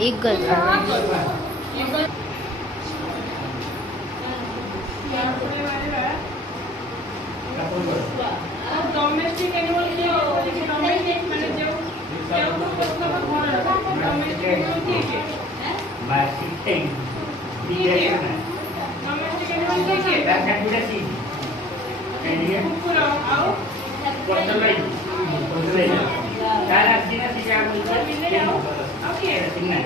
Eagle. Domestic animal के domestic माने जो डोमेस्टिक एनिमल ठीक है डोमेस्टिक एनिमल ठीक है that can be sea animal कुकुर आओ कोतलाई cara sini sih yang itu okay sini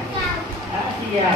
iya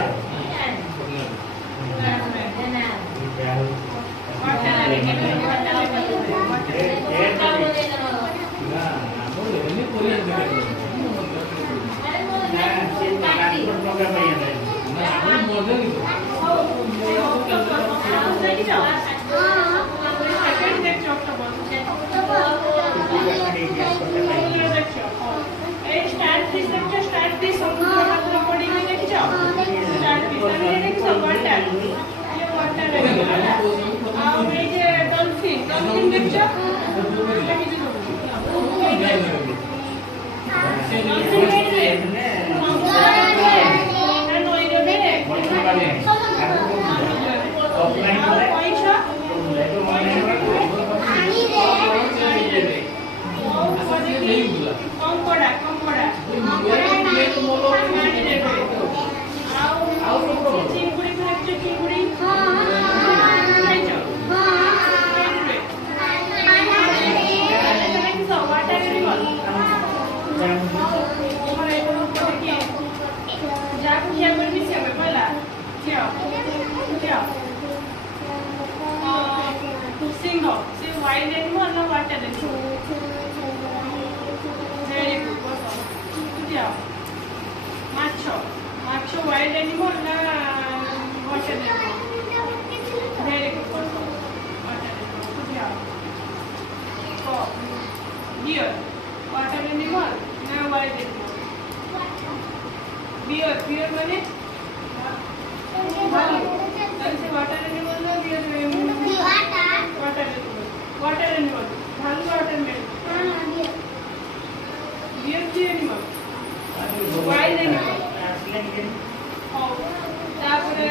wild animal or water animal? Very good. Yeah. Macho. Macho wild animal or water animal? Very good. Water animal. Yeah. Cock. Deer. Water animal or wild animal? Bear. Bear means? Water animal or bear? Water animal. Water animal. Bhalu water animal. Bear ki animal. Wild animal. Oh. তারপরে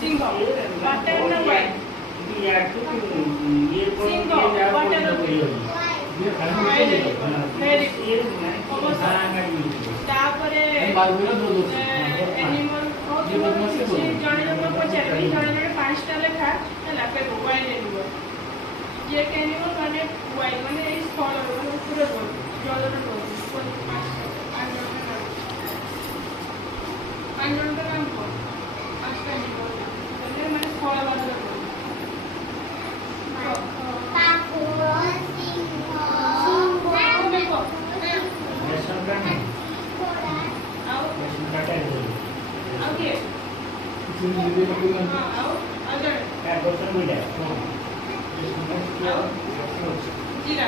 সিংহ water na wild. সিংহ water na wild. Very good. তারপরে animal জনে Yet animal মানে white মানে এই স্থল মানে উপরে বল জলের বল কোন পাঁচটা আঞ্জনটার নাম বল পাঁচটা animal তাহলে মানে স্থল বাদল বল रेशन का नहीं रेशन का है आगे इसमें ये भी लगेगा हाँ आओ अदर क्या क्वेश्चन बोल रहे हो जीरा